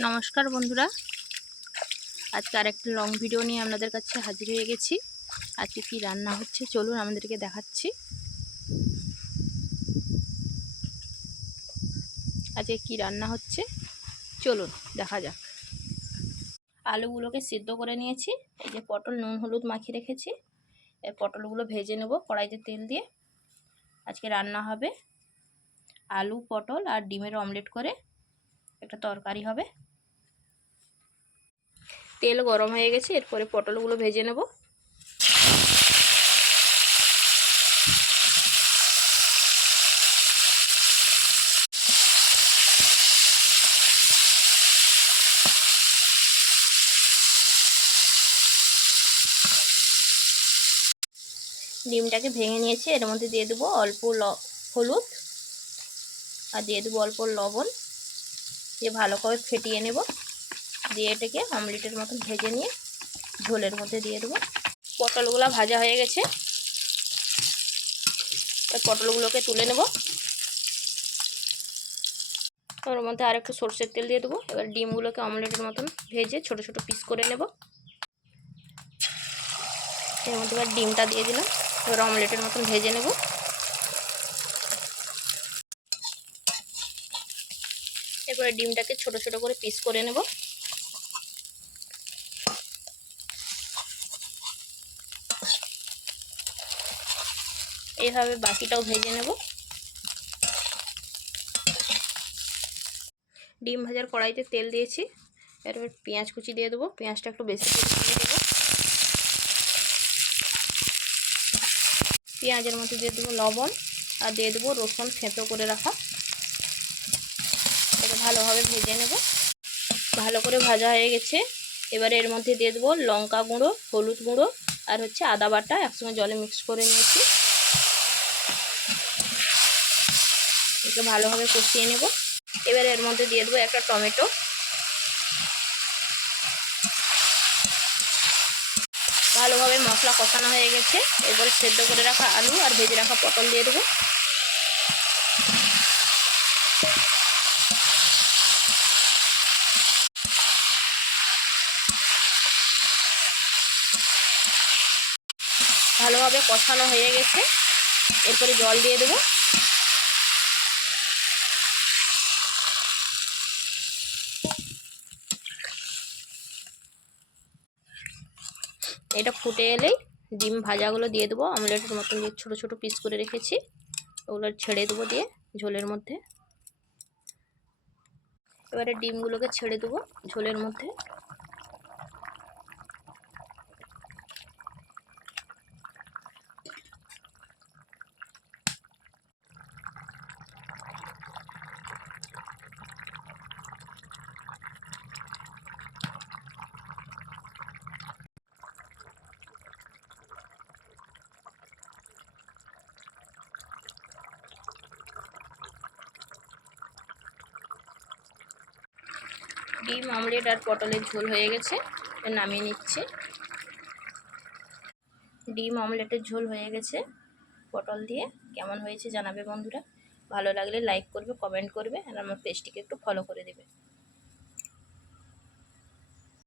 নমস্কার বন্ধুরা। আজকে আর একটা লং ভিডিও নিয়ে আপনাদের কাছে হাজির হয়ে গেছি। আজকে কি রান্না হচ্ছে চলুন আমাদেরকে দেখাচ্ছি। আজকে কি রান্না হচ্ছে চলুন দেখা যাক। আলুগুলোকে সিদ্ধ করে নিয়েছি। এই যে পটল নুন হলুদ মাখিয়ে রেখেছি। এই পটলগুলো ভেজে নেব কড়াইতে তেল দিয়ে। আজকে রান্না হবে আলু, পটল আর ডিমের অমলেট করে। একটা তরকারি হবে। তেল গরম হয়ে গেছে, এরপরে পটলগুলো ভেজে নেব। ডিমটাকে ভেঙে নিয়েছি, এর মধ্যে দিয়ে দেবো অল্প হলুদ। আর দিয়ে দেবো অল্প লবণ। দিয়ে ভালো করে ফেটিয়ে নেব। দিয়ে এটাকে অমলেটের মতন ভেজে নিয়ে ঝোলের মধ্যে দিয়ে দেবো। পটলগুলো ভাজা হয়ে গেছে। পটলগুলোকে তুলে নেব। ওর মধ্যে আর একটু সর্ষের তেল দিয়ে দেবো। এবার ডিমগুলোকে অমলেটের মতন ভেজে ছোট ছোট পিস করে নেব। এর মধ্যে এবার ডিমটা দিয়ে দিলাম। এবার অমলেটের মতন ভেজে নেব। এরপরে ডিমটাকে ছোট ছোট করে পিস করে নেব। এইভাবে বাকিটাও ভেজে নেব। ডিম ভাজার কড়াইতে তেল দিয়েছি। এরপর পেঁয়াজ কুচি দিয়ে দেবো। পেঁয়াজটা একটু বেশি করে দিয়ে দেবো পেঁয়াজের মধ্যে দিয়ে দেবো লবণ আর দিয়ে দেবো রসুন থেঁতো করে রাখা। ভালোভাবে ভেজে নেব। ভালো করে ভাজা হয়ে গেছে। এবারে এর মধ্যে দিয়ে দেবো লঙ্কা গুঁড়ো, হলুদ গুঁড়ো আর হচ্ছে আদা বাটা। একসঙ্গে জলে মিক্স করে নিয়েছি। একে ভালোভাবে কষিয়ে নেব। এবারে এর মধ্যে দিয়ে দেবো একটা টমেটো। ভালোভাবে মশলা কষানো হয়ে গেছে। এরপরে সেদ্ধ করে রাখা আলু আর ভেজে রাখা পটল দিয়ে দেবো। ভালোভাবে কষানো হয়ে গেছে। এরপরে জল দিয়ে দেবো। এটা ফুটে এলেই ডিম ভাজাগুলো দিয়ে দেবো। অমলেটের মতন দিয়ে ছোটো ছোটো পিস করে রেখেছি, ওগুলো ছেড়ে দেবো দিয়ে ঝোলের মধ্যে। এবারে ডিমগুলোকে ছেড়ে দেবো ঝোলের মধ্যে। ডিম, অমলেট আর পটলের ঝোল হয়ে গেছে। নামিয়ে নিচ্ছে। ডিম, অমলেটের ঝোল হয়ে গেছে। পটল দিয়ে কেমন হয়েছে জানাবে বন্ধুরা। ভালো লাগলে লাইক করবে কমেন্ট করবে, আর আমার পেজটিকে একটু ফলো করে দেবে।